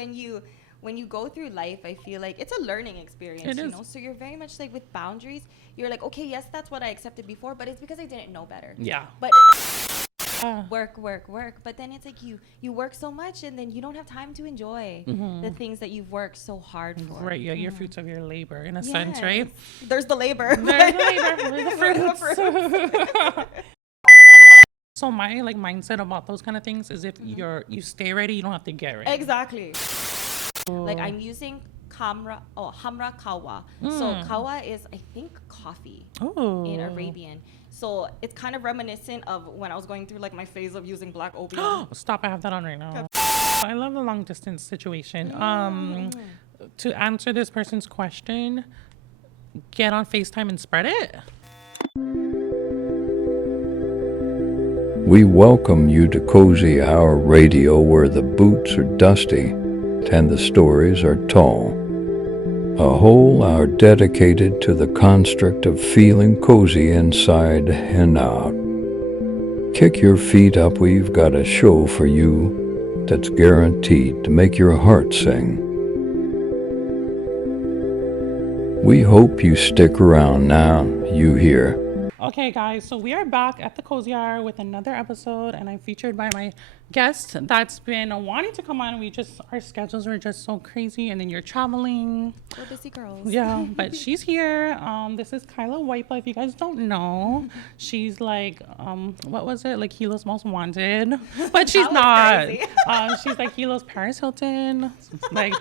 when you go through life, I feel like it's a learning experience, It you is. know? So you're very much like with boundaries, you're like, okay, yes, that's what I accepted before, but it's because I didn't know better. Yeah. But Uh, work. But then it's like you work so much and then you don't have time to enjoy the mhm. things that you've worked so hard for. Right. Yeah. Your Mhm. fruits of your labor, in a sense, Yes. right? There's the labor. There's the labor. There's the The fruits. So my like mindset about those kind of things is if you stay ready, you don't have to get ready. Exactly. Like Oh. I'm using Hamra Kawa. So Mm. Kawa is I think coffee in Oh. Arabian. So it's kind of reminiscent of when I was going through like my phase of using black opium. Stop! I have that on right now. I love the long distance situation. To answer this person's question, get on FaceTime and spread it. We welcome you to Cozy Hour Radio, where the boots are dusty and the stories are tall. A whole hour dedicated to the construct of feeling cozy inside and out. Kick your feet up, we've got a show for you that's guaranteed to make your heart sing. We hope you stick around now, you hear. Okay, guys, so we are back at the Cozy Hour with another episode, and I'm featured by my guest that's been wanting to come on. Our schedules were just so crazy, and then you're traveling. We're busy girls. Yeah, but she's here. This is Kaila Wipa. If you guys don't know, she's like, what was it? Like Hilo's most wanted, but she's That was not. crazy. She's like Hilo's Paris Hilton. Like,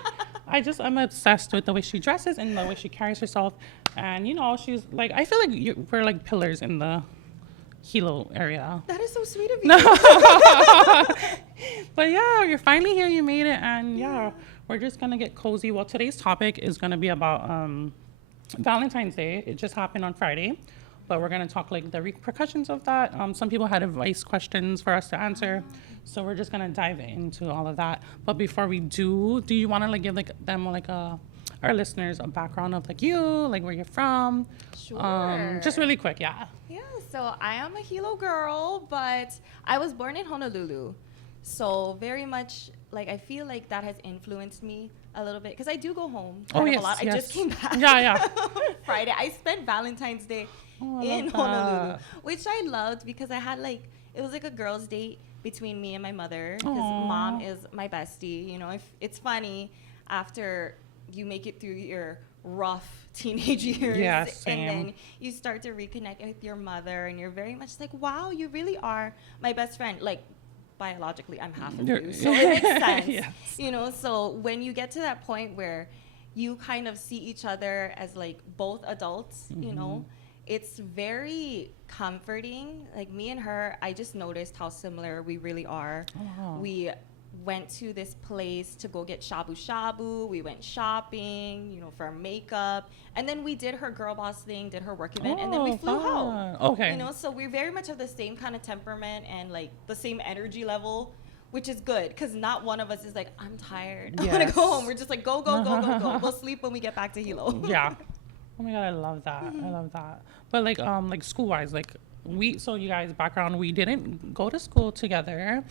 I'm obsessed with the way she dresses and the way she carries herself. And she's like, I feel like we're like pillars in the Hilo area. That is so sweet of you. But yeah, you're finally here. You made it, and yeah, we're just gonna get cozy. Well, today's topic is gonna be about Valentine's Day. It just happened on Friday, but we're gonna talk like the repercussions of that. Some people had advice questions for us to answer, so we're just gonna dive into all of that. But before we do you want to like give like them like our listeners a background of like you, like where you're from? Sure. Just really quick, yeah. Yeah, so I am a Hilo girl, but I was born in Honolulu. So very much like I feel like that has influenced me a little bit because I do go home Oh, kind of yes, a lot. I yes. just came back. Yeah. Friday. I spent Valentine's Day Oh, I in love Honolulu, that. which I loved because I had like it was like a girls' date between me and my mother because Aw. mom is my bestie. You know, if it's funny after you make it through your rough teenage years Yeah, and same. then you start to reconnect with your mother and you're very much like, wow, you really are my best friend. Like biologically I'm half of you, so it makes sense. Yes. You know, so when you get to that point where you kind of see each other as like both adults, you know, it's very comforting. Like me and her, I just noticed how similar we really are. Oh. We went to this place to go get shabu shabu. We went shopping, you know, for makeup. And then we did her girl boss thing, did her work event, and then we flew home. fun. Okay. You know, so we're very much of the same kind of temperament and like the same energy level, which is good because not one of us is like, I'm tired. I want to Yes. go home. We're just like, go, go, go, go, go. We'll sleep when we get back to Hilo. Yeah. Oh my god, I love that. I love that. But like school wise, like so you guys background, we didn't go to school together.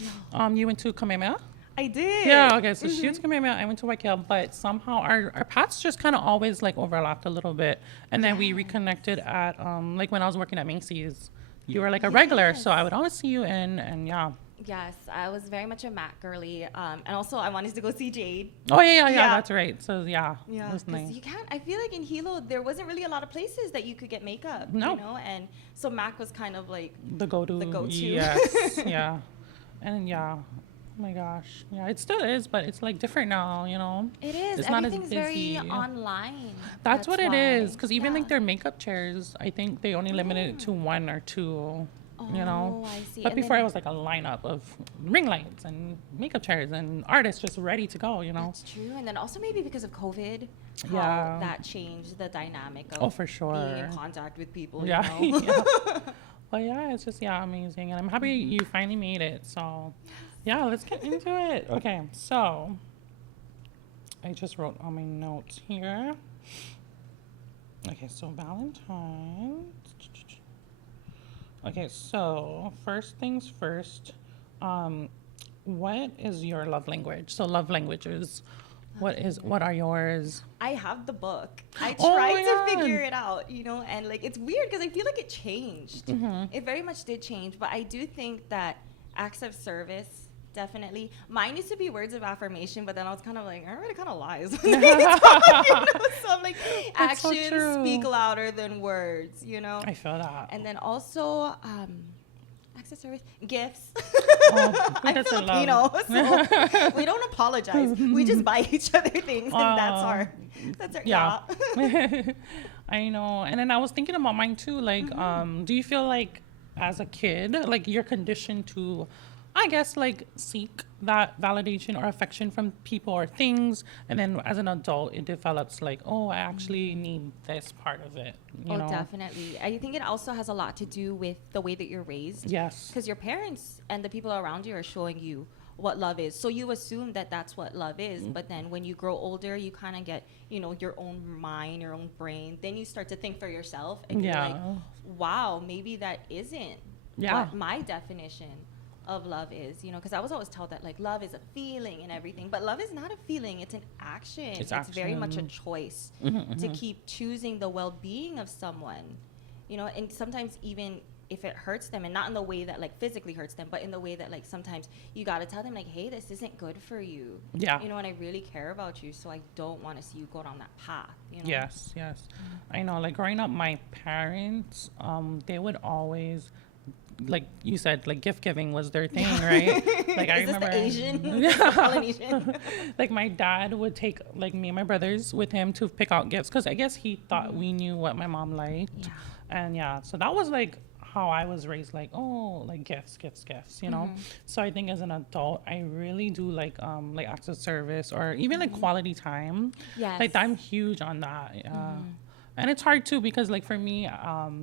You went to Kamehameha? I did. Yeah, okay. So she went to Kamehameha, I went to Waikea, but somehow our paths just kind of always like overlapped a little bit. And then we reconnected at like when I was working at Macy's. You were like a regular, so I would always see you in, and yeah. Yes, I was very much a Mac girly. And also I wanted to go see Jade. Oh yeah, Yeah. that's right. So yeah, it was 'cause nice. you can't. I feel like in Hilo there wasn't really a lot of places that you could get makeup. No. You know, and so Mac was kind of like The go-to. The go-to. Yes, yeah. And yeah, oh my gosh, yeah, it still is, but it's like different now, you know. it is. It's not as Everything's very busy. online. That's what it why. is, because even Yeah. like their makeup chairs, I think they only limited it to one or two. You know, Oh, I see. but And before then- it was like a lineup of ring lights and makeup chairs and artists just ready to go. You know. That's true. And then also maybe because of COVID, how Yeah. that changed the dynamic of Oh, for sure. being in contact with people. Yeah. You know? Yeah. But yeah, it's just amazing, and I'm happy you finally made it. So, yeah, let's get into it. Okay, so I just wrote on my notes here. Okay, so Valentine. Okay, so first things first. what is your love language? So love languages, what are yours? I have the book. I Oh tried my to God. figure it out, and like it's weird because I feel like it changed. It very much did change, but I do think that acts of service definitely. Mine used to be words of affirmation, but then I was kind of like, it kind of lies. So I'm like, That's so actions true. speak louder than words, I feel that. And then also, acts of service, gifts. Oh, who I'm doesn't Filipino, love? so we don't apologize. We just buy each other things, and that's our Yeah. I know. And then I was thinking about mine too. Like, do you feel like as a kid, like you're conditioned to, I guess, like seek that validation or affection from people or things, and then as an adult, it develops like, oh, I actually need this part of it. You know? Definitely. I think it also has a lot to do with the way that you're raised. Yes. Because your parents and the people around you are showing you what love is. So you assume that that's what love is. But then when you grow older, you kind of get, your own mind, your own brain. Then you start to think for yourself and you're like, wow, maybe that isn't what my definition of love is, because I was always told that like love is a feeling and everything, but love is not a feeling, it's an action. It's very much a choice to keep choosing the well-being of someone, and sometimes even if it hurts them, and not in the way that like physically hurts them, but in the way that like sometimes you got to tell them like, hey, this isn't good for you, and I really care about you, so I don't want to see you go down that path. Yes. I know, like growing up, my parents, they would always, like you said, like gift giving was their thing, right? Like I remember, the Asian, Polynesian. Like my dad would take like me and my brothers with him to pick out gifts because I guess he thought we knew what my mom liked, and so that was like how I was raised, like, oh, like gifts, So I think as an adult, I really do like acts of service or even like quality time. Yes. Like I'm huge on that. And it's hard too because like for me,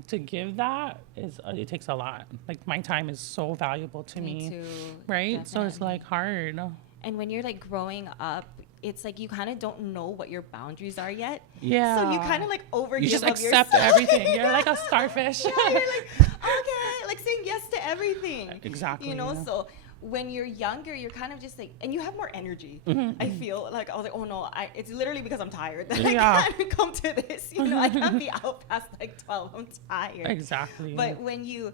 to give that is it takes a lot. Like my time is so valuable to me, too, right? definitely. So it's like hard. And when you're like growing up, it's like you kind of don't know what your boundaries are yet. Yeah. So you kind of like overgive You just of accept yourself. everything. You're like a starfish. Yeah, you're like, okay, like saying yes to everything. Exactly. So when you're younger, you're kind of just like, and you have more energy. I feel like I was like, oh no, it's literally because I'm tired that I can't come to this. I can't be out past like 12. I'm tired. Exactly. But when you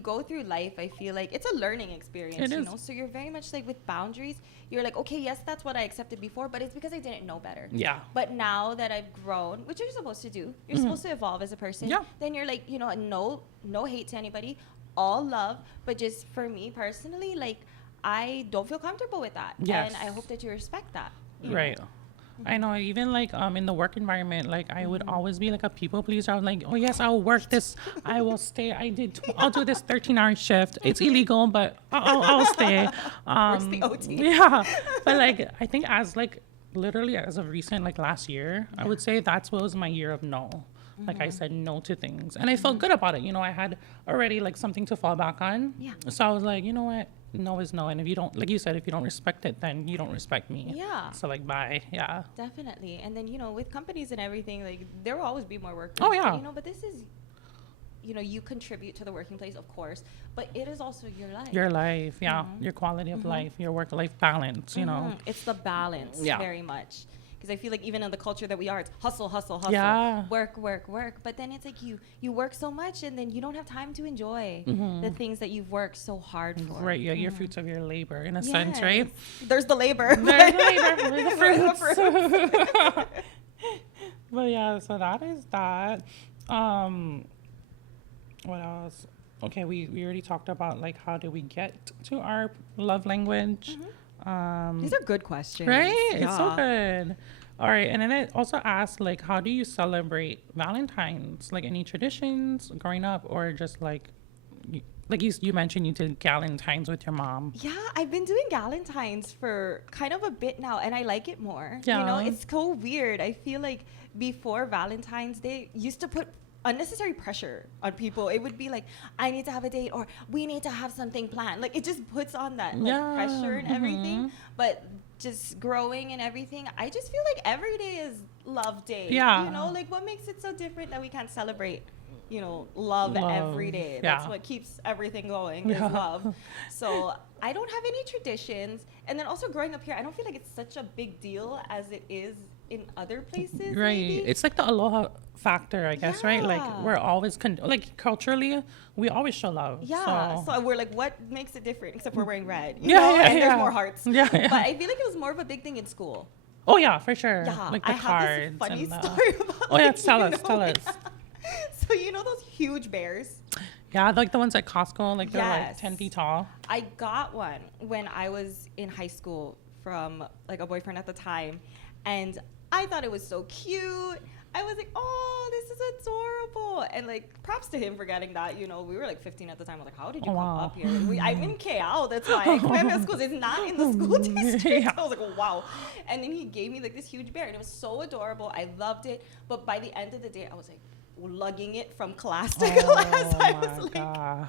go through life, I feel like it's a learning experience, It is. So you're very much like with boundaries, you're like, okay, yes, that's what I accepted before, but it's because I didn't know better. Yeah. But now that I've grown, which you're supposed to do, you're supposed to evolve as a person. Yeah. Then you're like, no hate to anybody, all love, but just for me personally, like I don't feel comfortable with that. Yes. And I hope that you respect that. Right. I know, even like in the work environment, like I would always be like a people pleaser. I was like, oh yes, I'll work this. I will stay. I'll do this 13-hour shift. It's illegal, but I'll stay. Works the OT. Yeah, but like I think as like literally as of recent, like last year, I would say that's what was my year of no. Like I said no to things, and I felt good about it. I had already like something to fall back on. Yeah. So I was like, you know what? No is no, and if you don't, like you said, if you don't respect it, then you don't respect me. Yeah. So like, bye. Yeah. Definitely. And then, with companies and everything, like there will always be more workers. Oh, yeah. But this is, you contribute to the working place, of course, but it is also your life. Your life, yeah. Your quality of life, your work-life balance, It's the balance, very much. Because I feel like even in the culture that we are, it's hustle, hustle, hustle, Yeah. work, work, work. But then it's like you work so much, and then you don't have time to enjoy the things that you've worked so hard for. Right, yeah, your fruits of your labor, in a sense, right? There's the labor. There's the labor, there's the Where's the fruits. But yeah, so that is that. What else? Okay, we already talked about like how do we get to our love language. These are good questions. Right? Yeah. It's so good. All right. And then it also asked, like, how do you celebrate Valentine's? Like, any traditions growing up or just like you mentioned you did Galentine's with your mom. Yeah, I've been doing Galentine's for kind of a bit now, and I like it more. Yeah. It's so weird. I feel like before Valentine's Day, used to put unnecessary pressure on people. It would be like, I need to have a date or we need to have something planned. Like it just puts on that pressure and everything. But just growing and everything, I just feel like every day is love day. Yeah. Like what makes it so different that we can't celebrate, love every day. That's what keeps everything going is love. So I don't have any traditions. And then also growing up here, I don't feel like it's such a big deal as it is in other places. Right. Maybe. It's like the aloha factor, I guess, right? Like Yeah. we're always like culturally, we always show love. Yeah, so we're like, what makes it different? Except we're wearing red, Yeah, there's more hearts. Yeah. But I feel like it was more of a big thing in school. Oh yeah, for sure. Yeah, Like the I have cards. this funny and the... story about. Oh yeah, like, tell you us, know, tell us. So you know those huge bears? Yeah, like the ones at Costco, like they're like Yes. 10 feet tall. I got one when I was in high school from like a boyfriend at the time, and I thought it was so cute. I was like, oh, this is adorable. And like, props to him for getting that. You know, we were like 15 at the time. I was like, how did you come up here? I'm in KL. That's why. Kumepe schools is not in the school district. Yeah. I was like, oh, wow. And then he gave me like this huge bear, and it was so adorable. I loved it. But by the end of the day, I was like lugging it from class to class. I was like, God.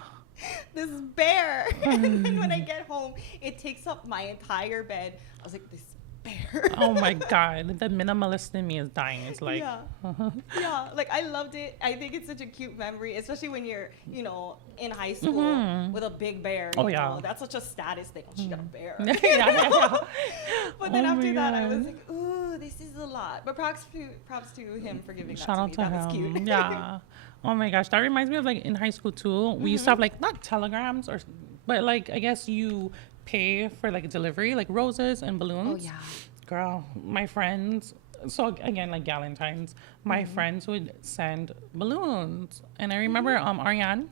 this bear. And then when I get home, it takes up my entire bed. I was like, this bear. Oh my God. The minimalist in me is dying. It's like, yeah. Yeah, like I loved it. I think it's such a cute memory, especially when you're, you know, in high school with a big bear. Oh, you yeah. know? That's such a status thing. Oh, she got a bear. yeah. But then Oh after my that, I God. was like, ooh, this is a lot. But props to him for giving Shout that out to to me. That was him. cute. Yeah. Oh my gosh. That reminds me of like in high school too. We used to have like not telegrams but like I guess you pay for like delivery, like roses and Oh, balloons. yeah. Girl, my friends, so again, like Valentine's, my friends would send balloons. And I remember Ariane,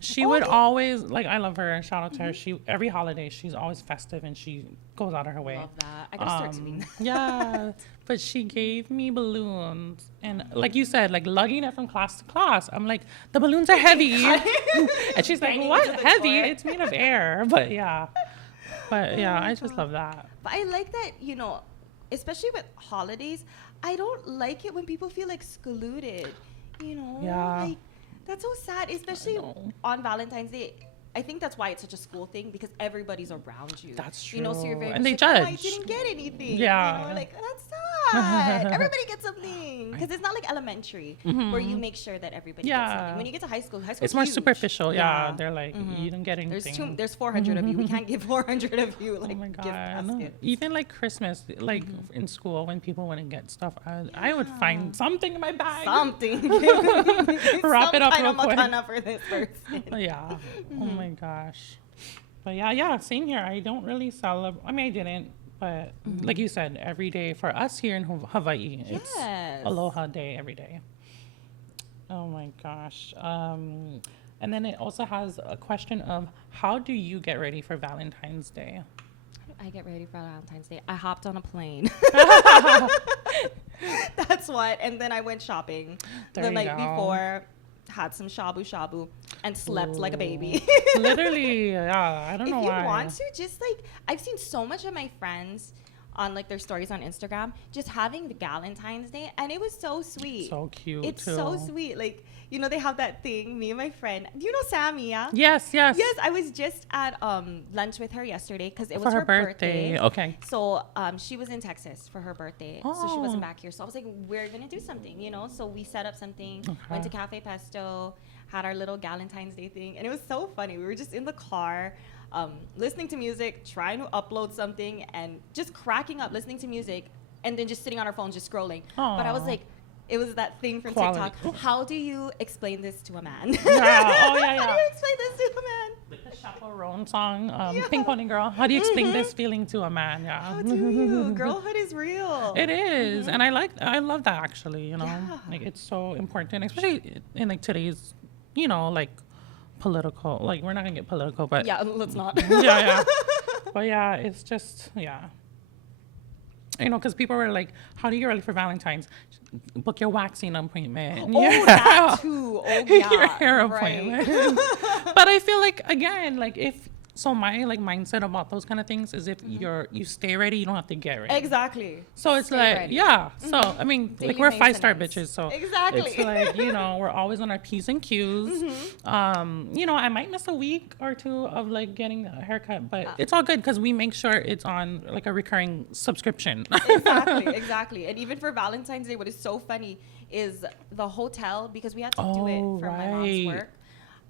she would always, like, I love her, shout out to her. She, every holiday, she's always festive and she goes out of her way. Love that. I gotta start doing that. Yeah, but she gave me balloons. And like you said, like lugging it from class to class. I'm like, the balloons are heavy. And she's like, Banging what? into the Heavy? floor. It's made of air. But yeah. But yeah, I just love that. But I like that, you know, especially with holidays, I don't like it when people feel excluded. You know, Yeah. like that's so sad, especially know. on Valentine's Day. I think that's why it's such a school thing because everybody's around you. That's You know, so you're true. very and they much like, oh, I judge. didn't get anything. Yeah. You know, like that's sad. Everybody gets something because it's not like elementary where you make sure that everybody gets something. Yeah. When you get to high school It's more huge. superficial. Yeah. They're like, you don't get There's anything. there's 400 of you. We can't give 400 of you like Oh my gift God. baskets. Even like Christmas, like in school, when people wouldn't get stuff, I would find something in my bag. Something. Wrap it up Some real kind of quick. makana for this person. Yeah. Oh my gosh. But yeah, same here. I don't really celebrate. I mean, I didn't, but like you said, every day for us here in Hawaii, it's Yes. Aloha Day every day. Oh my gosh. And then it also has a question of how do you get ready for Valentine's Day? I get ready for Valentine's Day. I hopped on a plane. That's what. And then I went shopping There the you night go. before, had some shabu shabu, and slept like a baby. Literally, yeah. I don't If know you why. want to, just like I've seen so much of my friends on like their stories on Instagram, just having the Valentine's Day, and it was so sweet. So cute. It's too. so sweet. Like, you know, they have that thing, me and my friend. Do you know Sammy? Yeah? Yes. Yes, I was just at lunch with her yesterday because it was For her birthday. birthday. Okay. So she was in Texas for her birthday, so she wasn't Oh. back here. So I was like, we're gonna do something, you know. So we set up something, Okay. went to Cafe Pesto, had our little Valentine's Day thing, and it was so funny. We were just in the car, listening to music, trying to upload something, and just cracking up, listening to music, and then just sitting on our phones, just scrolling. But I was Aw. like. It was that thing from Quality. TikTok. How do you explain this to a man? Yeah. Oh, yeah, How do yeah. you explain this to a man? Like the chaperone song, Pink Pony Girl. How do you explain this feeling to a man? Yeah. How do you? Girlhood is real. It is, and I love that actually. You know, Yeah. like it's so important, especially in like today's, you know, like political. Like we're not gonna get political, but Yeah, let's not. yeah. But yeah, it's just You know, because people were like, "How do you get ready for Valentine's? Book your waxing appointment." Oh, that too. Oh, yeah. Your hair right. appointment. But I feel like again, like if so, my like mindset about those kind of things is if you stay ready, you don't have to get ready. Exactly. So it's Stay like, ready. yeah. So I mean, The like we're maintenance. 5-star bitches. So Exactly. it's like, you know, we're always on our P's and Q's. You know, I might miss a week or two of like getting a haircut, but it's all good because we make sure it's on like a recurring subscription. Exactly. And even for Valentine's Day, what is so funny is the hotel, because we had to do Oh, it for my mom's right. work.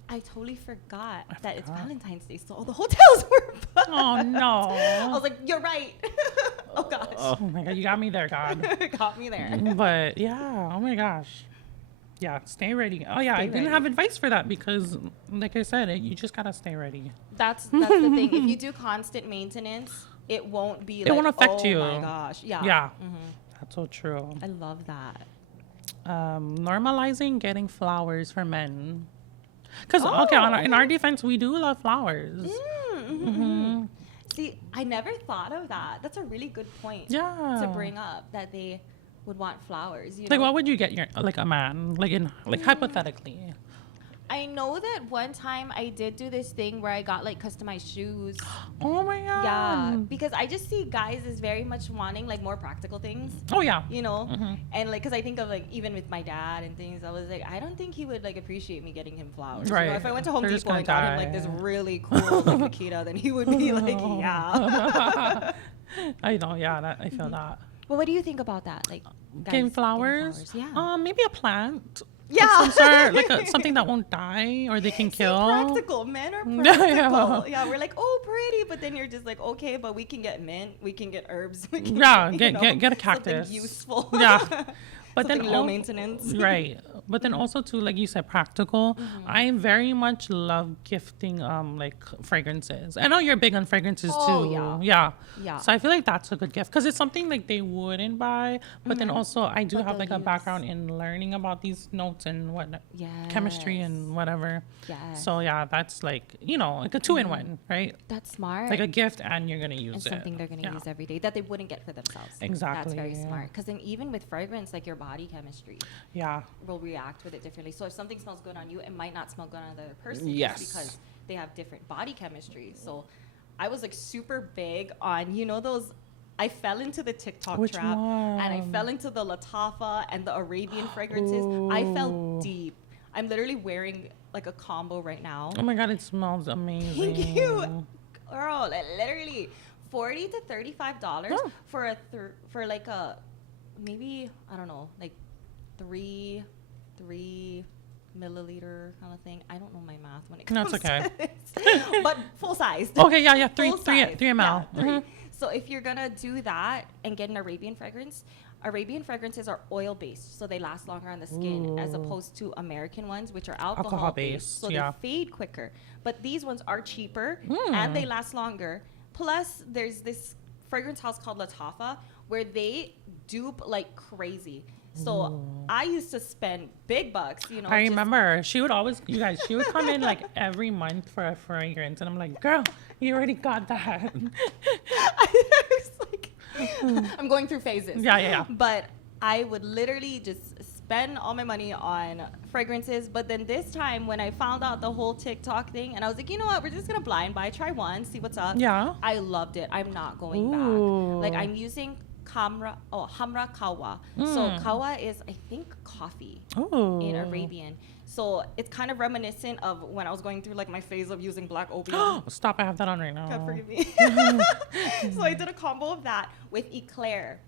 I totally forgot I that it's forgot. Valentine's Day, so all the hotels were booked. Oh, no. I was like, you're right. Oh gosh. Oh my God, you got me there, God. Got me there. But yeah, oh my gosh. Yeah, stay ready. Oh yeah, I Stay didn't ready. have advice for that because, like I said, you just gotta stay ready. That's the thing. If you do constant maintenance, it won't be. It won't affect oh you. my gosh. Yeah. Yeah, Mhm. that's so true. I love that. Normalizing getting flowers for men. Because in our defense, we do love flowers. See, I never thought of that. That's a really good point. Yeah. To bring up that they would want flowers. You Like, know? what would you get your a man hypothetically? I know that one time I did do this thing where I got like customized shoes. Oh my God. Yeah, because I just see guys as very much wanting like more practical things. Oh yeah. You know, and like, cause I think of like even with my dad and things, I was like, I don't think he would like appreciate me getting him flowers. Right. You know, if I went to Home They're just Depot and gonna got him like die. this really cool like Nikita, then he would be like, yeah. I know. Yeah, I feel that. Well, what do you think about that? Like Getting guys flowers? Yeah. Maybe a plant. Yeah. Some sort, like something that won't die or they can So kill. practical. Men are Yeah. practical. Yeah, we're like, oh, pretty, but then you're just like, okay, but we can get mint, we can get herbs, we can Yeah, you get know, a cactus. something useful. Yeah. But Something then low maintenance. Right. But then also too, like you said, practical. I very much love gifting like fragrances. I know you're big on fragrances Oh, too. yeah. Yeah. Yeah. So I feel like that's a good gift because it's something like they wouldn't buy. But then also I do But have like a they'll background in learning about these notes and whatnot. Yes. Chemistry and whatever. Yes. So yeah, that's like, like a 2-in-1, right? That's smart. Like a gift and you're gonna use and it. something they're going to Yeah. use every day that they wouldn't get for themselves. Exactly, That's very yeah. smart. Because then even with fragrance, like your body chemistry Yeah. will react with it differently. So if something smells good on you, it might not smell good on the other person. Yes. Because they have different body chemistry. So I was like super big on, those. I fell into the TikTok Which trap and I one? fell into the Latafa and the Arabian fragrances. I fell deep. I'm literally wearing like a combo right now. Oh my God, it smells amazing. Thank you, girl. Literally, $40 to $35 Oh. for like a maybe I don't know like three milliliter kind of thing. I don't know my math when it No, comes it's okay. to this. But full size. Okay, yeah, 3 Full size. 3 ml. Yeah, 3. Mhm. So if you're gonna do that and get an Arabian fragrances are oil based, so they last longer on the skin as opposed to American ones, which are alcohol based. So yeah. they fade quicker. But these ones are cheaper and they last longer. Plus, there's this fragrance house called Latafa where they dupe like crazy. So I used to spend big bucks, I just- remember she would come in like every month for a fragrance, and I'm like, girl, you already got that. I was like, I'm going through phases. Yeah. But I would literally just spend all my money on fragrances. But then this time when I found out the whole TikTok thing, and I was like, you know what? We're just going to blind buy, try one, see what's up. Yeah. I loved it. I'm not going Ooh. back. Like I'm using Hamra Kawa. So Kawa is, I think, coffee Oh. in Arabian. So it's kind of reminiscent of when I was going through like my phase of using black opium. Stop! I have that on right now. God forgive me. So I did a combo of that with Eclair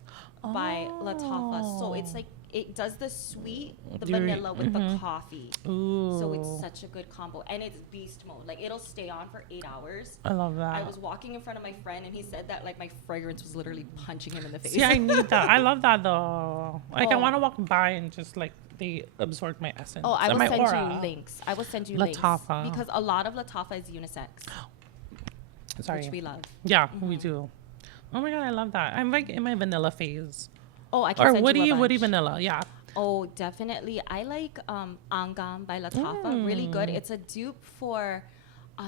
by Latafa. So it's like it does the sweet, the vanilla with the coffee. Ooh. So it's such a good combo, and it's beast mode. Like it'll stay on for 8 hours. I love that. I was walking in front of my friend, and he said that like my fragrance was literally punching him in the face. See, I need that. I love that though. Like I Oh. want to walk by and just like they absorb my essence. Oh, I and will my send aura. you links. I will send you Latafa. links because a lot of Latafa is unisex, Sorry. which we love. Yeah, we do. Oh my God, I love that. I'm like in my vanilla phase. Oh, I can Or send you a woody bunch. vanilla. Yeah. Oh, definitely. I like Angam by Latafa. Really good. It's a dupe for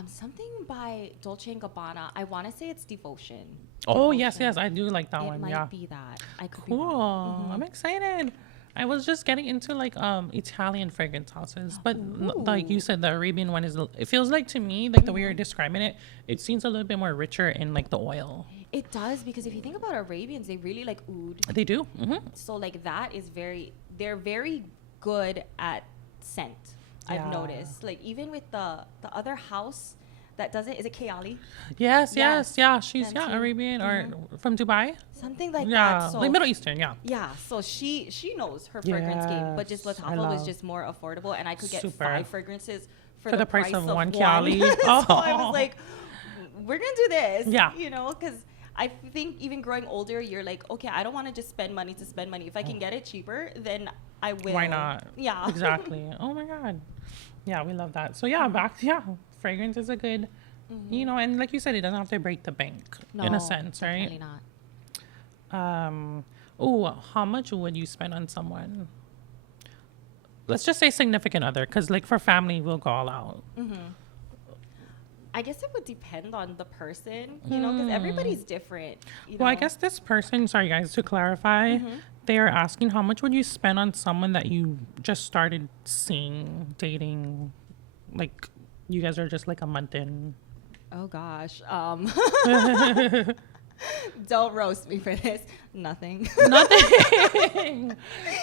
something by Dolce & Gabbana. I want to say it's Devotion. Oh, Devotion. yes. I do like that It one. might Yeah. be that. I could be Cool. wrong. I'm excited. I was just getting into like Italian fragrance houses, but like you said, the Arabian one it feels like to me, like the way you're describing it, it seems a little bit more richer in like the oil. It does, because if you think about Arabians, they really like oud. They do. So like that is they're very good at scent. I've Yeah. noticed. Like even with the other house that does it, is it Kayali? Yes. Yeah. Yeah. She's Them too. Arabian or from Dubai. Something like Yeah. that. So Like Middle Eastern. Yeah. yeah, so she knows her fragrance game, but just Yes, I Latafa was love. just more affordable, and I could get Super. 5 fragrances For the price of one So Kiali. I was like, we're gonna do this. Yeah. You know, because I think even growing older, you're like, okay, I don't want to just spend money to spend money. If I can get it cheaper, then I will. Why not? Yeah. Exactly. Oh my God. Yeah, we love that. So yeah, fragrance is a good, you know, and like you said, it doesn't have to break the bank in a sense, right? Definitely not. Oh, how much would you spend on someone? Let's just say significant other, because like for family, we'll go all out. I guess it would depend on the person, you know, because everybody's different. You Well, I know? guess this person, sorry guys, to clarify, they are asking how much would you spend on someone that you just started seeing, dating, like you guys are just like a month in. Oh gosh. Don't roast me for this. Nothing. Nothing.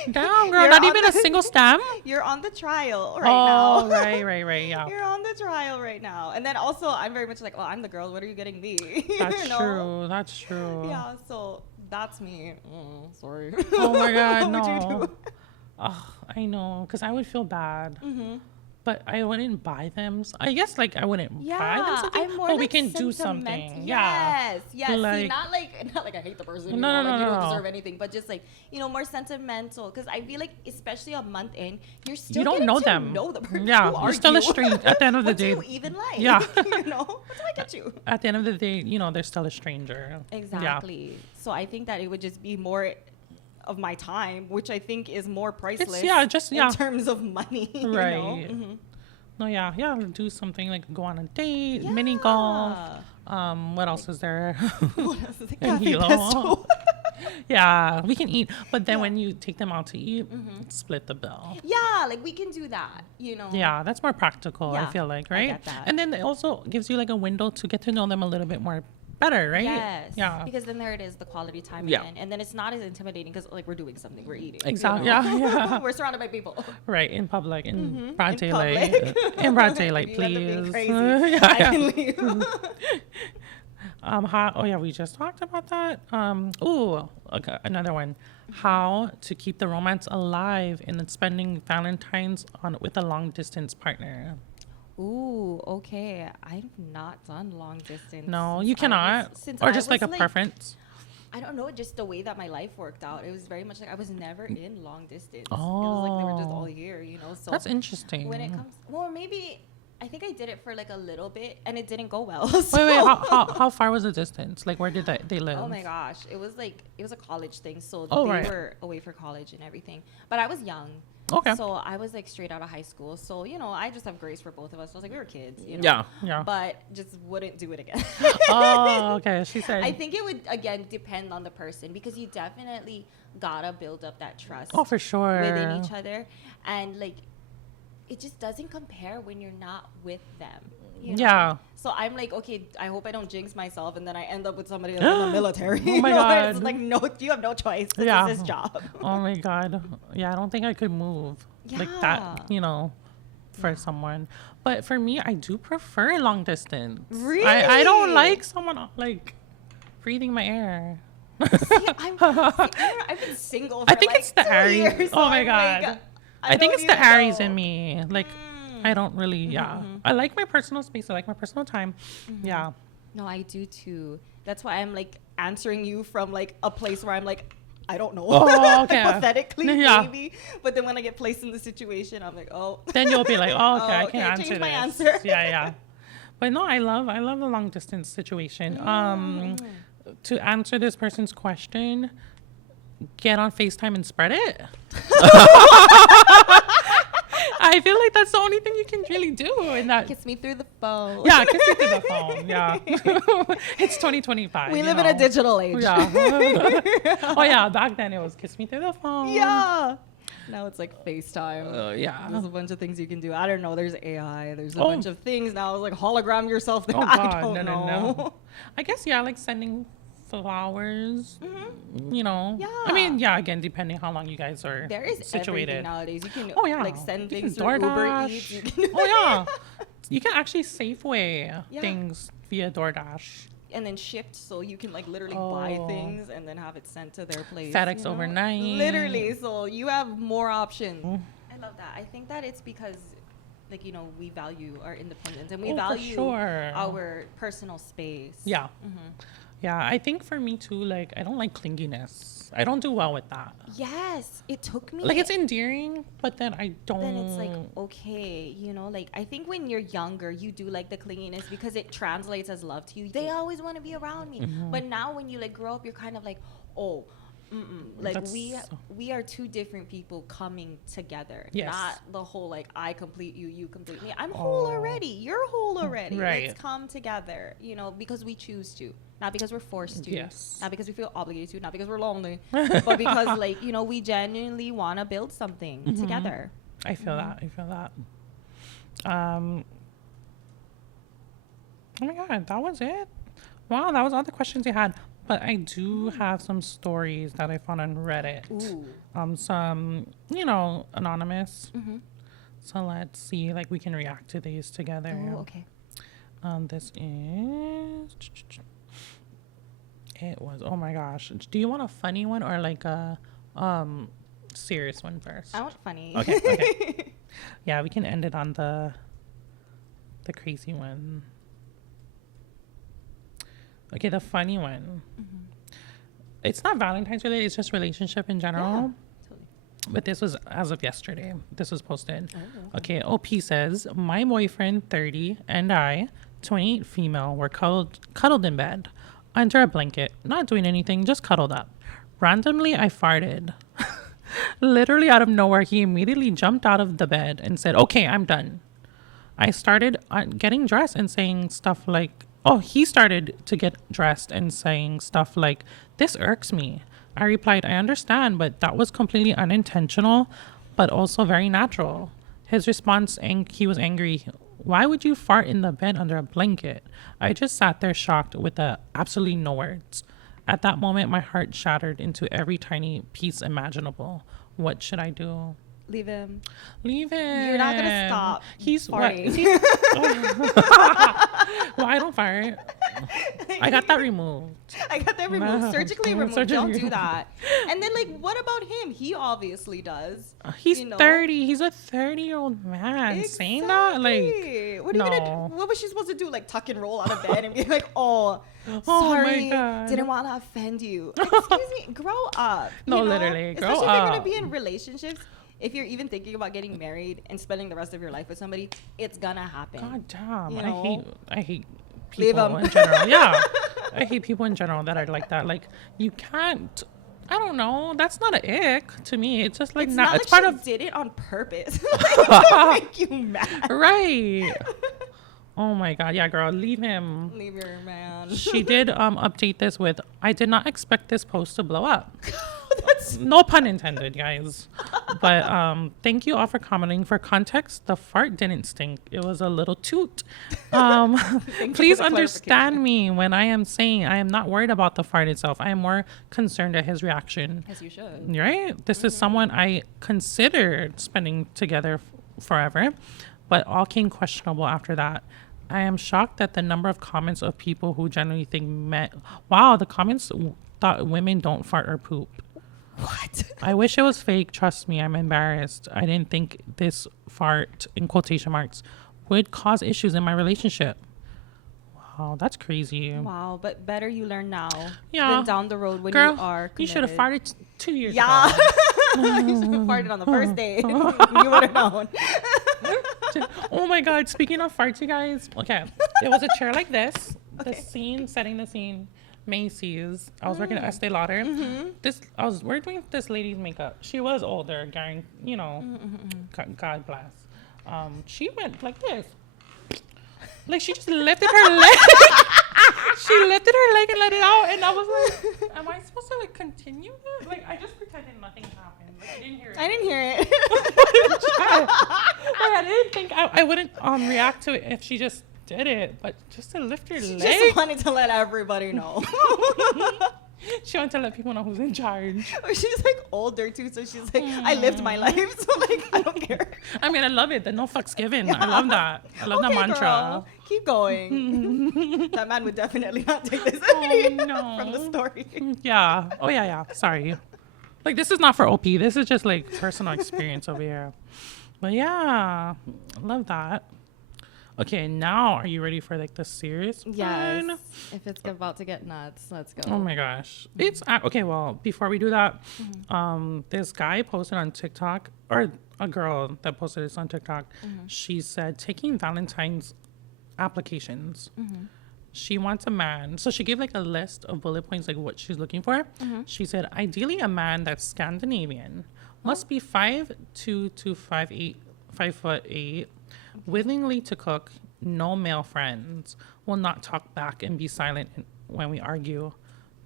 Damn, girl, You're not on even a the- single stamp. You're on the trial right now. Oh, right, yeah. You're on the trial right now. And then also, I'm very much like, well, I'm the girl. What are you getting me? That's You know? true. That's true. Yeah, so that's me. Sorry. Oh my God, What would you no. do? Oh, I know, because I would feel bad. But I wouldn't buy them. I guess like I wouldn't buy them Yeah, something. I'm more But like we can do sentiment- something. Yeah. Yes, yes. See, Like- not like I hate the person. You No, know, like you don't no. deserve anything, but just like, you know, more sentimental. Because I feel like, especially a month in, you're still You don't getting know to them. know the person. Yeah, Who you're are still you? a stranger at the end of the What day. do you even like? Yeah. You know, what do I get you? At the end of the day, you know, they're still a stranger. Exactly. So I think that it would just be more of my time, which I think is more priceless. Yeah. in terms of money. Right. You know? No, yeah, do something like go on a date, mini golf. What else is there? What else is it? And Cafe Hilo. pesto. Yeah, we can eat, but then when you take them out to eat, split the bill. Yeah, like we can do that, you know. Yeah, that's more practical, I Yeah, feel like, I right? get that. And then it also gives you like a window to get to know them a little bit more better, right? Yes. Yeah. Because then there it is, the quality time Yeah. again. And then it's not as intimidating because like we're doing something, we're eating. Exactly. You know? Yeah. We're surrounded by people. Right, in public, in broad In daylight. public. In broad daylight, If you end up being please. crazy, Yeah, I yeah. can leave. Oh yeah, we just talked about that. Okay, another one. How to keep the romance alive in spending Valentine's on with a long distance partner. Ooh, okay. I've not done long distance. No, since you cannot. since Or I just like a was, preference. I don't know, just the way that my life worked out. It was very much like I was never in long distance. It was like they were just all here, you know. So That's interesting. when it comes, well, maybe I think I did it for like a little bit and it didn't go well. Wait, so- how far was the distance? Like where did they live? Oh my gosh, it was a college thing, so Oh, they right. were away for college and everything. But I was young. Okay. So I was like straight out of high school. So, you know, I just have grace for both of us. I was like, we were kids, you know. Yeah. But just wouldn't do it again. Oh, okay. She said. I think it would again depend on the person because you definitely gotta build up that trust Oh, for sure. within each other. And like it just doesn't compare when you're not with them. You know? Yeah. So I'm like, okay, I hope I don't jinx myself, and then I end up with somebody that's in the military. Oh my You know? God. It's like, no, you have no choice. This Yeah. is his job. Oh my God. Yeah, I don't think I could move like Yeah. that, you know, for someone. But for me, I do prefer long distance. Really? I don't like someone like breathing my air. I've been single for I think like it's the 2 Aries. years, Oh so my I'm God. like, I think don't it's the even Aries know. in me. Like, I don't really, yeah. I like my personal space. I like my personal time. Yeah. No, I do too. That's why I'm like answering you from like a place where I'm like, I don't know. Oh, okay. Hypothetically, Yeah. maybe. But then when I get placed in the situation, I'm like, oh. Then you'll be like, oh, okay, Oh, I okay, can answer change my this. answer. Yeah. But no, I love the long distance situation. To answer this person's question, get on FaceTime and spread it. I feel like that's the only thing you can really do in that. Kiss me through the phone. Yeah, kiss me through the phone. Yeah. It's 2025. We you live in a know. digital age. Yeah. Oh yeah, back then it was kiss me through the phone. Yeah. Now it's like FaceTime. Yeah. There's a bunch of things you can do. I don't know. There's AI. There's a Oh. bunch of things now. It's like hologram yourself. Oh I God, don't know. no. I guess yeah, like sending flowers. You know. Yeah. I mean, yeah. Again, depending how long you guys are There is situated. everything nowadays. You can Oh yeah. like send You things can through Uber DoorDash. Eats. You can Oh yeah. You can actually Safeway Yeah. things via DoorDash. and then shipped so you can like literally buy Oh. things and then have it sent to their place. FedEx you know? overnight. Literally. So you have more options. Mm. I love that. I think that it's because like, you know, we value our independence and we Oh, for value sure. our personal space. Yeah. Yeah, I think for me too, like, I don't like clinginess. I don't do well with that. Yes, it took me. Like, it's endearing, but then I don't. Then it's like, okay, you know, like, I think when you're younger, you do like the clinginess because it translates as love to you. They always want to be around me. But now when you like grow up, you're kind of like, oh, like That's- we are two different people coming together. Yes. Not the whole like I complete you, you complete me. I'm whole already. You're whole already. Right. Let's come together. You know, because we choose to, not because we're forced to. Yes. Not because we feel obligated to. Not because we're lonely, but because like, you know, we genuinely want to build something together. I feel that. I feel that. Oh my God, that was it. Wow, that was all the questions you had. But I do have some stories that I found on Reddit. Ooh. Some, you know, anonymous. So let's see, like, we can react to these together. Oh, okay. This is. It was. Oh my gosh. Do you want a funny one or like a serious one first? I want funny. Okay. Okay. Yeah, we can end it on the crazy one. Okay, the funny one. It's not Valentine's related. It's just relationship in general. Yeah, totally. But this was as of yesterday. This was posted. Oh, Okay, OP says, my boyfriend, 30, and I, 28 female, were cuddled in bed, under a blanket, not doing anything, just cuddled up. Randomly, I farted. Literally out of nowhere, he immediately jumped out of the bed and said, okay, I'm done. I started getting dressed and saying stuff like, he started to get dressed and saying stuff like, this irks me. I replied, I understand, but that was completely unintentional, but also very natural. His response, he was angry. Why would you fart in the bed under a blanket? I just sat there shocked with absolutely no words. At that moment, my heart shattered into every tiny piece imaginable. What should I do? Leave him. Leave him. You're not gonna stop. He's farting. Well, I don't fart. I got that removed. I got that removed. Surgically removed. Surgically Don't do that. And then, like, what about him? He obviously does. He's you know? 30. He's a 30-year-old man. Saying that, like, Exactly. What are you gonna do? What was she supposed to do? Like, tuck and roll out of bed and be like, Oh sorry, my God. didn't want to offend you. Excuse me, grow up. No, you know? literally, grow Especially if you're gonna up. be in relationships. If you're even thinking about getting married and spending the rest of your life with somebody, it's gonna happen. God damn. You know? I hate Leave people 'em. in general. Yeah. I hate people in general that are like that. Like, you can't. I don't know. That's not an ick to me. It's just like It's not. not It's like part she of. did it on purpose to make you mad. Right. Oh my God. Yeah, girl. Leave him. Leave your man. She did update this with, I did not expect this post to blow up. That's No pun intended, guys. But thank you all for commenting. For context, the fart didn't stink. It was a little toot. Please the understand me when I am saying I am not worried about the fart itself. I am more concerned at his reaction. as you should. Right? This is someone I considered spending together forever, but all came questionable after that. I am shocked at the number of comments of people who genuinely think the comments thought women don't fart or poop. What? I wish it was fake. Trust me, I'm embarrassed. I didn't think this fart, in quotation marks, would cause issues in my relationship. Wow, that's crazy. Wow, but better you learn now Yeah. than down the road when Girl, you are committed. you should have farted 2 years Yeah. ago. You should have farted on the first day. You would have known. Oh my God, speaking of farts, you guys. Okay, it was a chair like this. Okay. The scene, setting the scene. Macy's. I was working at Estee Lauder. We're doing this lady's makeup. She was older, God bless. She went like this. Like, she just lifted her leg. She lifted her leg and let it out, and I was like, am I supposed to like continue it? Like, I just pretended nothing happened. Like, I didn't hear it. I didn't hear it. Like, I didn't think I wouldn't react to it if she just did it, but just to lift her leg. Just wanted to let everybody know. She wanted to let people know who's in charge. She's like older too, so she's like, I lived my life, so like I don't care. I mean, I love it. The no fucks given. I love that. I love that mantra. Girl, keep going. That man would definitely not take this No. from the story. Yeah. Oh, yeah. Sorry. Like, this is not for OP. This is just like personal experience over here. But yeah, love that. Okay, now are you ready for like the serious Yes. one? If it's about to get nuts, let's go. Oh my gosh. It's okay, well, before we do that, this guy posted on TikTok, or a girl that posted this on TikTok, she said taking Valentine's applications. She wants a man. So she gave like a list of bullet points, like what she's looking for. She said, ideally a man that's Scandinavian, must be 5'2" to 5'8", willingly to cook, no male friends, will not talk back and be silent when we argue,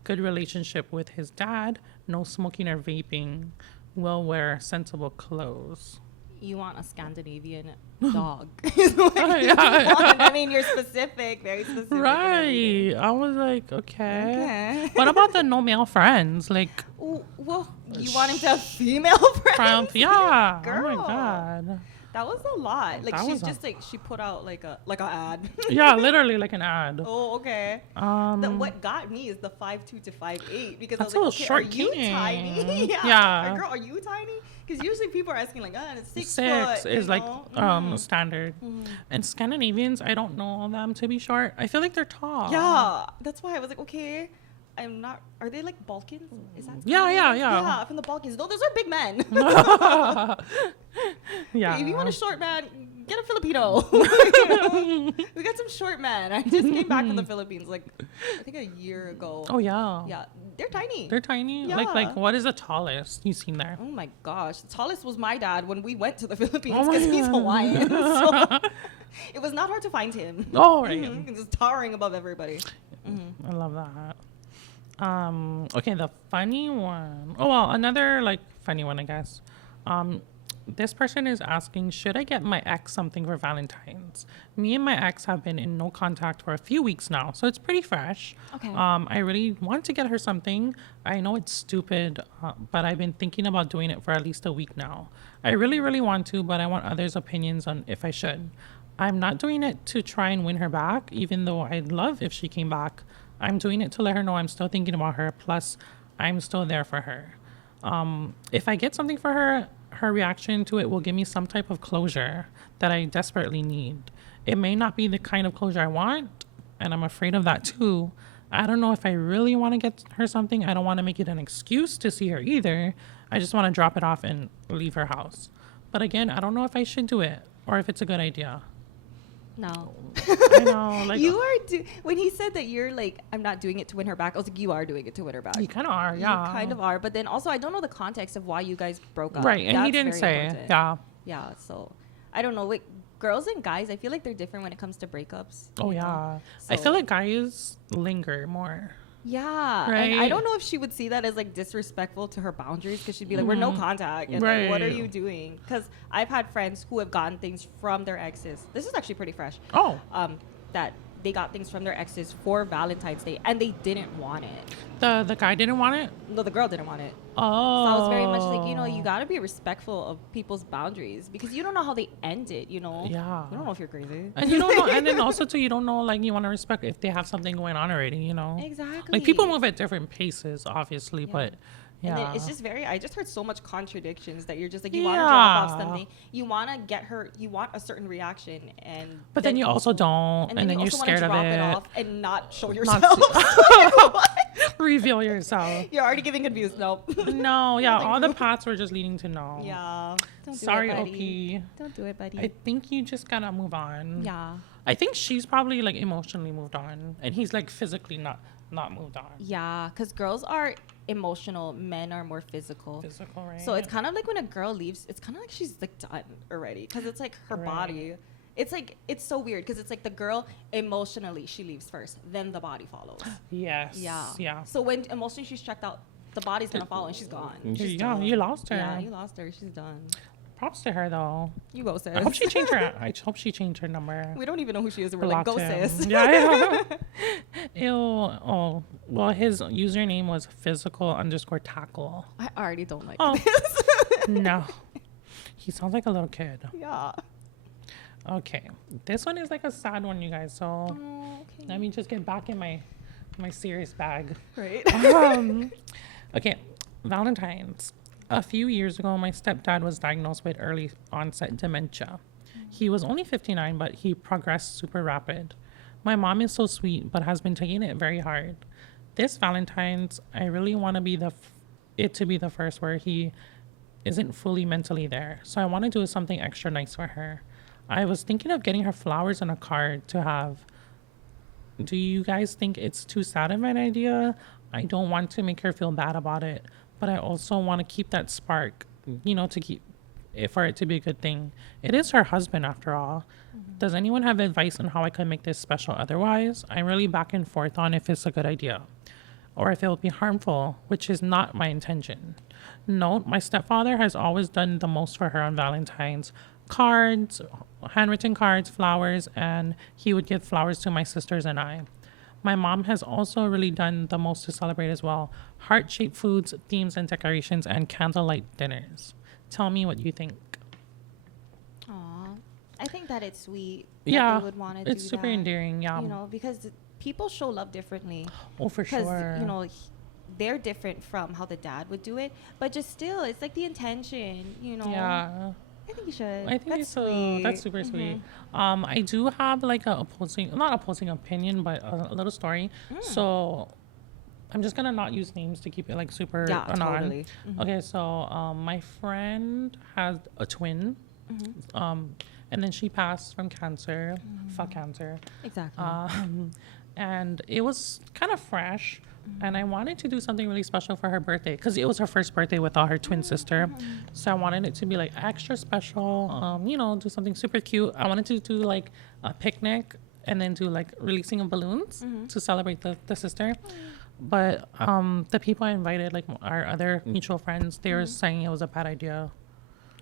good relationship with his dad, no smoking or vaping, will wear sensible clothes. You want a Scandinavian dog. Is what you want. I mean, you're specific, very specific. Right. I was like, okay. What about the no male friends? Like, well, you want him to have female friends? Yeah. Girl. Oh my God. That was a lot. Like That she's was just like she put out like a ad. Yeah, literally like an ad. Oh, okay. What got me is the 5'2" to 5'8" because I was That's a like, little okay, short are you king. tiny? Yeah. Girl, are you tiny? Because usually people are asking like, it's 6 6 foot. is like standard. And Scandinavians, I don't know them to be short. I feel like they're tall. Yeah, that's why I was like, okay. I'm not. Are they like Balkans? Is that? Yeah. Yeah, from the Balkans. No, those are big men. Yeah. If you want a short man, get a Filipino. We got some short men. I just came back from the Philippines like I think a year ago. Oh yeah. Yeah, they're tiny. They're tiny. Yeah. Like what is the tallest you've seen there? Oh my gosh, the tallest was my dad when we went to the Philippines Oh my because he's God. Hawaiian. So it was not hard to find him. Oh right. Just towering above everybody. I love that. Okay, the funny one. Oh well, another like funny one, I guess. This person is asking, should I get my ex something for Valentine's? Me and my ex have been in no contact for a few weeks now, so it's pretty fresh. Okay. I really want to get her something. I know it's stupid, but I've been thinking about doing it for at least a week now. I really, really want to, but I want others' opinions on if I should. I'm not doing it to try and win her back, even though I'd love if she came back. I'm doing it to let her know I'm still thinking about her, plus I'm still there for her. If I get something for her, her reaction to it will give me some type of closure that I desperately need. It may not be the kind of closure I want, and I'm afraid of that too. I don't know if I really want to get her something. I don't want to make it an excuse to see her either. I just want to drop it off and leave her house. But again, I don't know if I should do it or if it's a good idea. No. I know, like You are when he said that you're like, I'm not doing it to win her back, I was like, you are doing it to win her back. you kind of are, yeah. You kind of are, but then also I don't know the context of why you guys broke up. Right, and he That's didn't very say, important. yeah. Yeah, so I don't know. Like girls and guys, I feel like they're different when it comes to breakups. Oh you know? yeah. I So- feel like guys linger more. Yeah, and I Right. don't know if she would see that as like disrespectful to her boundaries because she'd be like, "We're no contact," and like, what are Right. you doing? Because I've had friends who have gotten things from their exes. This is actually pretty fresh. Oh. That they got things from their exes for Valentine's Day and they didn't want it. The guy didn't want it? No, the girl didn't want it. Oh. So I was very much like, you got to be respectful of people's boundaries because you don't know how they ended, Yeah. You don't know if you're crazy. And you don't know, and then also too, you don't know, like, you want to respect if they have something going on already, you know? Exactly. Like, people move at different paces, obviously, but yeah. And then it's just I just heard so much contradictions that you're just like, you want to drop off something. You want to get her, you want a certain reaction. But then you also don't, and then you you're also wanna scared of drop it. off and not show Not yourself. reveal yourself. You're already getting confused. Nope. No, yeah, Nothing all the new. paths were just leading to no. Yeah. Don't Sorry, do it, buddy. OP. Don't do it, buddy. I think you just gotta move on. Yeah. I think she's probably like emotionally moved on, and he's like physically not moved on. Yeah, because girls are emotional, men are more physical. Physical, right? So it's kind of like when a girl leaves, it's kind of like she's like done already because it's like her Right. body. It's like, it's so weird because it's like the girl emotionally, she leaves first, then the body follows. Yes. Yeah. Yeah. So when emotionally she's checked out, the body's going to follow and she's gone. She's Yeah, done. you lost her. Yeah, you lost her. She's done. Props to her though. You go, sis. I hope she changed her. I hope she changed her number. We don't even know who she is. And we're like, Blocked go, him. sis. Yeah. Ew. Oh. Well, his username was physical_tackle. I already don't like Oh. this. No. He sounds like a little kid. Yeah. Okay. This one is like a sad one, you guys. So Oh, okay. let me just get back in my serious bag. Right. Okay. Valentine's. A few years ago, my stepdad was diagnosed with early onset dementia. He was only 59, but he progressed super rapid. My mom is so sweet, but has been taking it very hard. This Valentine's, I really want to be it to be the first where he isn't fully mentally there. So I want to do something extra nice for her. I was thinking of getting her flowers and a card to have. Do you guys think it's too sad of an idea? I don't want to make her feel bad about it, but I also want to keep that spark, to keep it for it to be a good thing. It is her husband after all. Does anyone have advice on how I can make this special otherwise? I'm really back and forth on if it's a good idea or if it will be harmful, which is not my intention. Note, my stepfather has always done the most for her on Valentine's. Cards, handwritten cards, flowers, and he would give flowers to my sisters and I. My mom has also really done the most to celebrate as well. Heart-shaped foods, themes, and decorations, and candlelight dinners. Tell me what you think. Aw, I think that it's sweet that Yeah, they would want to do it's super that, endearing, yeah. because people show love differently. Oh, for Because, sure. they're different from how the dad would do it. But just still, it's like the intention, Yeah. I think you should. I think That's it's so sweet. that's super sweet. I do have like not opposing opinion, but a little story. So I'm just gonna not use names to keep it like super Yeah, anon. totally. Okay, so my friend has a twin, and then she passed from cancer. Fuck cancer. Exactly. And it was kind of fresh. And I wanted to do something really special for her birthday because it was her first birthday without her twin sister. So I wanted it to be like extra special, do something super cute. I wanted to do like a picnic and then do like releasing of balloons to celebrate the sister. But the people I invited, like our other mutual friends, they were saying it was a bad idea.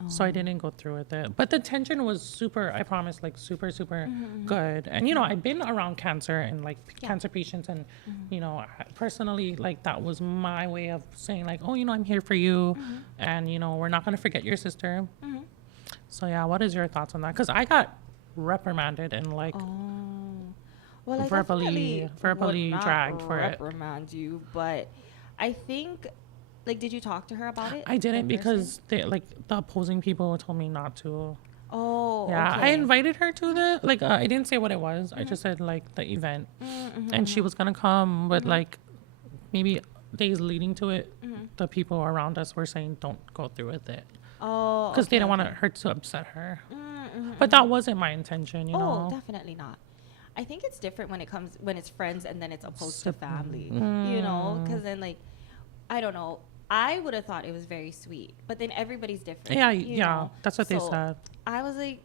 So I didn't go through with it. But the tension was super, I promise, like super, super good. And, I've been around cancer and like cancer patients. And, personally, like that was my way of saying like, oh, I'm here for you. And, we're not going to forget your sister. So, yeah, what is your thoughts on that? Because I got reprimanded and like Well, I verbally definitely would not dragged for it. reprimand you, but I think, did you talk to her about it? I didn't in because they the opposing people told me not to. Oh, Yeah, okay. I invited her to I didn't say what it was. I just said like the event, and she was gonna come, but like maybe days leading to it, the people around us were saying don't go through with it Oh, because they okay, don't want okay. her to upset her. But that wasn't my intention, Oh, definitely not. I think it's different when it's friends and then it's opposed to family, because then I don't know. I would have thought it was very sweet, but then everybody's different. Yeah, that's what they So said. I was like,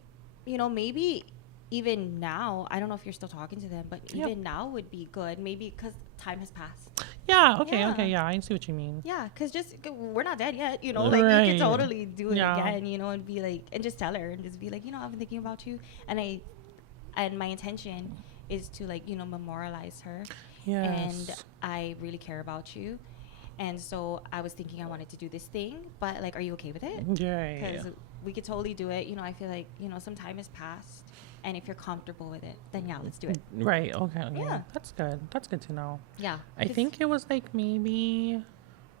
maybe even now, I don't know if you're still talking to them, but Yep. even now would be good. Maybe because time has passed. Yeah, okay, Yeah. yeah, I see what you mean. Yeah, because we're not dead yet, you Right. can totally do it Yeah. again, and be like, and just tell her and just be like, I've been thinking about you, and my intention is to memorialize her, Yes. and I really care about you, and so I was thinking I wanted to do this thing, but are you okay with it? Yeah. Because we could totally do it. I feel like some time has passed, and if you're comfortable with it, then yeah, let's do it. Right. Okay. Yeah. That's good. That's good to know. Yeah, I think it was like maybe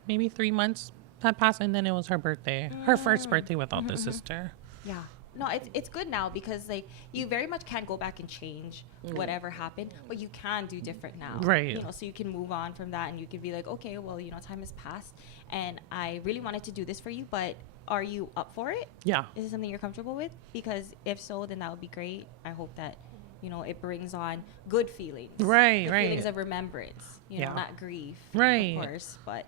3 months had passed, and then it was her birthday, her first birthday without the sister. Yeah. No, it's good now because you very much can't go back and change whatever happened, but you can do different now. Right. So you can move on from that and you can be like, okay, well, time has passed and I really wanted to do this for you, but are you up for it? Yeah. Is it something you're comfortable with? Because if so, then that would be great. I hope that, it brings on good feelings. Right, Good right. feelings of remembrance, Yeah. not grief. Right. Of course, but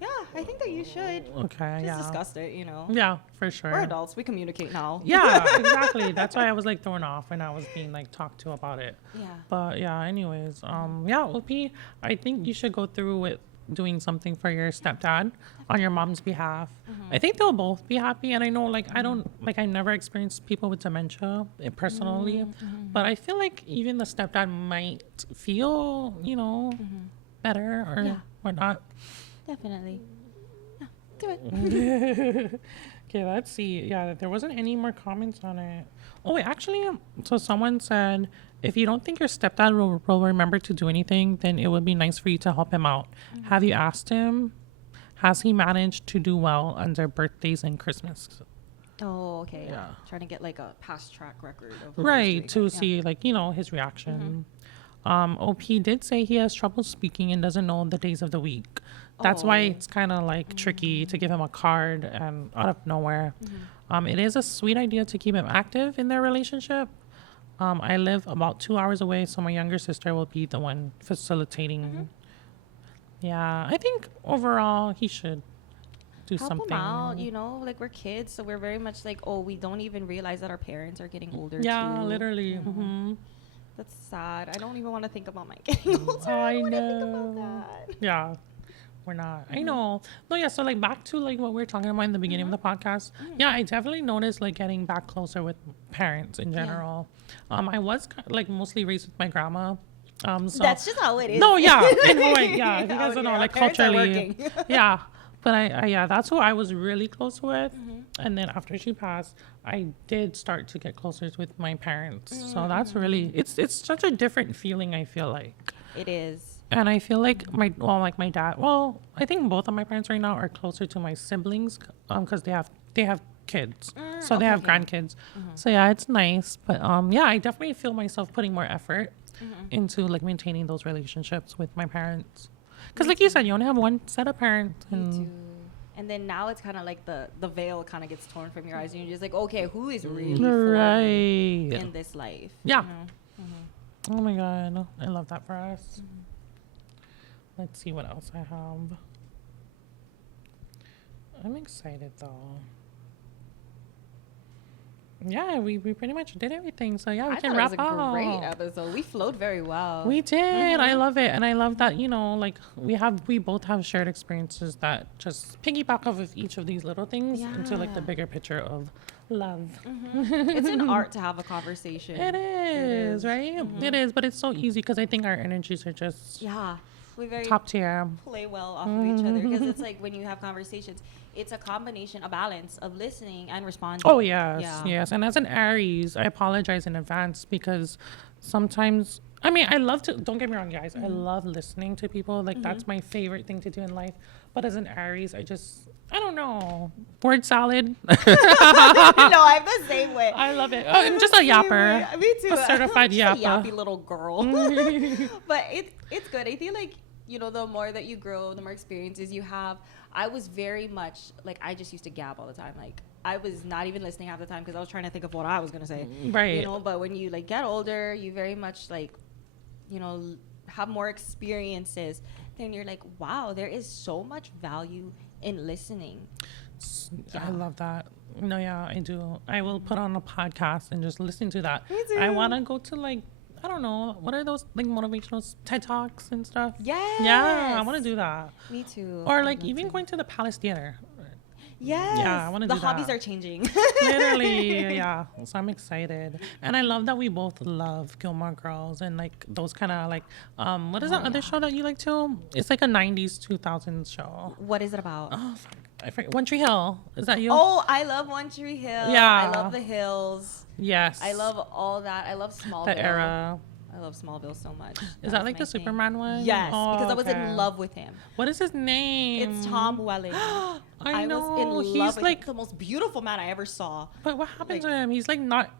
yeah, I think that you should Okay. just Yeah. discuss it, Yeah, for sure. We're adults. We communicate now. Yeah, exactly. That's why I was thrown off when I was being talked to about it. Yeah. But yeah, anyways, OP, I think you should go through with doing something for your stepdad on your mom's behalf. I think they'll both be happy. And I know I never experienced people with dementia personally, but I feel like even the stepdad might feel, better or whatnot. Definitely. Yeah, do it. Okay, let's see. Yeah, there wasn't any more comments on it. Oh, wait, actually, so someone said, if you don't think your stepdad will remember to do anything, then it would be nice for you to help him out. Have you asked him? Has he managed to do well on their birthdays and Christmas? Oh, okay. Yeah. Trying to get like a past track record of Right, to see like, his reaction. OP did say he has trouble speaking and doesn't know the days of the week. That's why it's kind of like tricky to give him a card and out of nowhere. It is a sweet idea to keep him active in their relationship. I live about 2 hours away, so my younger sister will be the one facilitating. Yeah, I think overall he should do help something. them out, like we're kids, so we're very much like, oh, we don't even realize that our parents are getting older Yeah, too. literally. That's sad. I don't even want to think about my getting older. I wanna know. think about that. Yeah, we're not. I know. No, yeah. So like back to like what we were talking about in the beginning of the podcast. Yeah, I definitely noticed like getting back closer with parents in general. I was like mostly raised with my grandma. So That's just how it is. no, yeah, in Hawaii, yeah. If you guys Out don't know, here, like our parents are culturally, working. yeah. But I yeah, that's who I was really close with. And then after she passed, I did start to get closer with my parents. So that's really it's such a different feeling, I feel like. It is. And I feel like my dad. Well, I think both of my parents right now are closer to my siblings, because they have kids, so they have grandkids. So yeah, it's nice. But yeah, I definitely feel myself putting more effort into like maintaining those relationships with my parents. Because like you said, you only have one set of parents. Me too. And then now it's kind of like the veil kind of gets torn from your eyes, and you're just like, okay, who is really for me in this life? Yeah. Oh my god, I love that for us. Let's see what else I have. I'm excited though. Yeah, we pretty much did everything. So yeah, we can wrap up. It was a great episode. We flowed very well. We did. I love it. And I love that, like we both have shared experiences that just piggyback off of each of these little things into like the bigger picture of love. It's an art to have a conversation. It is, right? It is, but it's so easy because I think our energies are just we very top tier. Play well off of each other, because it's like when you have conversations, it's a combination, a balance of listening and responding. Oh yes. And as an Aries, I apologize in advance because sometimes, I mean, I love to, don't get me wrong guys, I love listening to people, like that's my favorite thing to do in life. But as an Aries, I don't know, word salad. No, I'm the same way. I love it. I'm just a yapper. Me too. A certified I'm just yapper. a yappy little girl. But it's good. I feel like, the more that you grow, the more experiences you have. I was very much like, I just used to gab all the time. Like, I was not even listening half the time because I was trying to think of what I was going to say. Right. But when you like get older, you very much like, have more experiences. Then you're like, wow, there is so much value in listening. I love that. No, yeah, I do. I will put on a podcast and just listen to that. Me too. I want to go to like, I don't know, what are those like motivational TED Talks and stuff? Yes. Yeah, I want to do that. Me too. Or like even going to the Palace Theater. Yes. Yeah, I want to do that. The hobbies are changing. Literally, yeah. So I'm excited. And I love that we both love Gilmore Girls and like those kind of like, what is that other show that you like too? It's like a 90s, 2000s show. What is it about? Oh, fuck. I forget. One Tree Hill. Is that you? Oh, I love One Tree Hill. Yeah. I love The Hills. Yes. I love all that. I love Smallville. That era. I love Smallville so much. Is that like the Superman one? Yes, Oh, because I was okay. in love with him. What is his name? It's Tom Welling. I know. was in love He's with like him. The most beautiful man I ever saw. But what happened to him? He's like not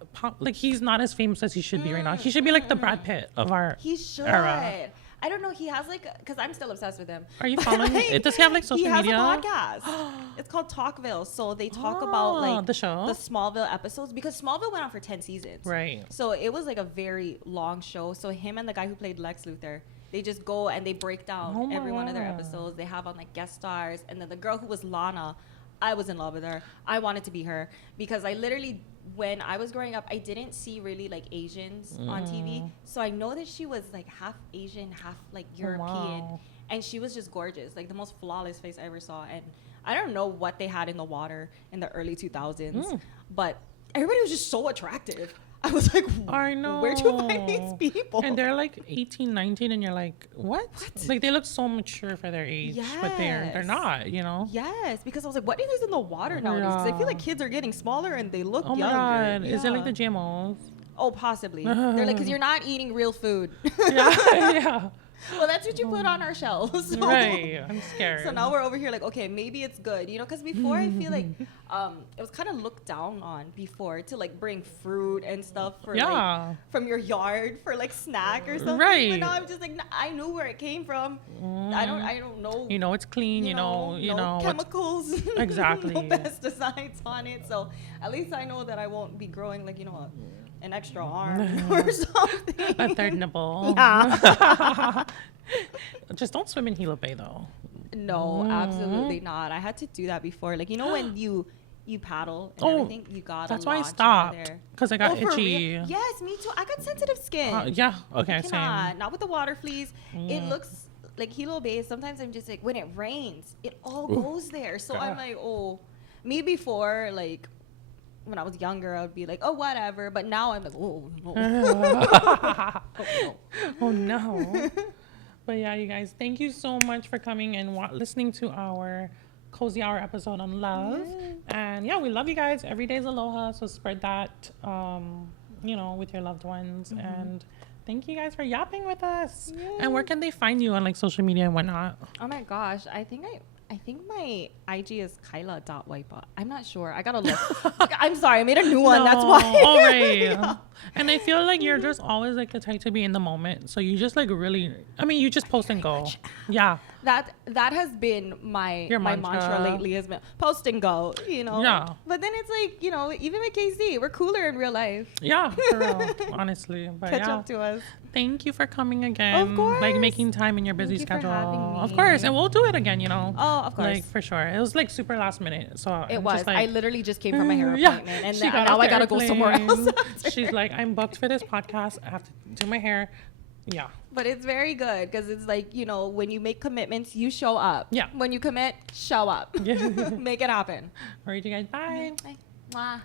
he's not as famous as he should be right now. He should be like the Brad Pitt of our He should. era. I don't know. He has like, because I'm still obsessed with him. Are you following it? Does he have like social media? He has a podcast. It's called Talkville. So they talk about like the show, the Smallville episodes, because Smallville went on for 10 seasons. Right. So it was like a very long show. So him and the guy who played Lex Luthor, they just go and they break down every one of their episodes. They have on like guest stars. And then the girl who was Lana, I was in love with her. I wanted to be her because I literally, when I was growing up, I didn't see really like Asians on TV. So I know that she was like half Asian, half like European. Wow. And she was just gorgeous, like the most flawless face I ever saw. And I don't know what they had in the water in the early 2000s, but everybody was just so attractive. I was like, I know. Where'd you find these people? And they're like 18, 19, and you're like, what? Like they look so mature for their age, but they're not, Yes, because I was like, what is in the water nowadays? 'Cause I feel like kids are getting smaller and they look younger. Oh my God. Yeah. Is it like the GMOs? Oh, possibly. They're like, because you're not eating real food. Yeah. Well, that's what you put on our shelves. So. Right. I'm scared. So now we're over here like, okay, maybe it's good, you know, because before I feel like it was kind of looked down on before to like bring fruit and stuff for like from your yard for like snack or something. Right. But now I'm just like, I knew where it came from. I don't know. You know it's clean. You know chemicals. Exactly. No pesticides on it. So at least I know that I won't be growing like an extra arm or something. A third nipple. Yeah. Just don't swim in Gila Bay though. No, absolutely not. I had to do that before. Like, you know, when you paddle and everything, you gotta that's why I launch stopped. Because I got for itchy. real? Yes, me too. I got sensitive skin. Yeah. Okay. I Same. cannot. Not with the water fleas. It looks like Hilo Bay. Sometimes I'm just like, when it rains, it all goes there. So I'm like, me before, like, when I was younger, I would be like, oh, whatever. But now I'm like, oh, no. Oh, no. But yeah, you guys, thank you so much for coming and listening to our Cozy Hour episode on love. And yeah, we love you guys. Every day is aloha. So spread that, with your loved ones. And thank you guys for yapping with us. And where can they find you on like social media and whatnot? Oh my gosh. I think my IG is kaila.wipa. I'm not sure. I gotta look. I'm sorry. I made a new one. That's why. All right. Yeah. And I feel like you're just always like the type to be in the moment. So you just like really, you just post and go. Yeah. That has been my mantra lately has been post and go, Yeah. But then it's like, even with KC, we're cooler in real life. Yeah, for real, honestly. But Catch up to us. Thank you for coming again. Of course. Like making time in your busy Thank you schedule. for having me. Of course. And we'll do it again, Oh, of course. Like for sure. It was like super last minute. So it I'm was. Just, like, I literally just came from my hair appointment and now I gotta go somewhere else. She's like, I'm booked for this podcast. I have to do my hair. Yeah. But it's very good because it's like, when you make commitments, you show up. Yeah. When you commit, show up. Yeah. Make it happen. All right, you guys. Bye. Bye. Mwah.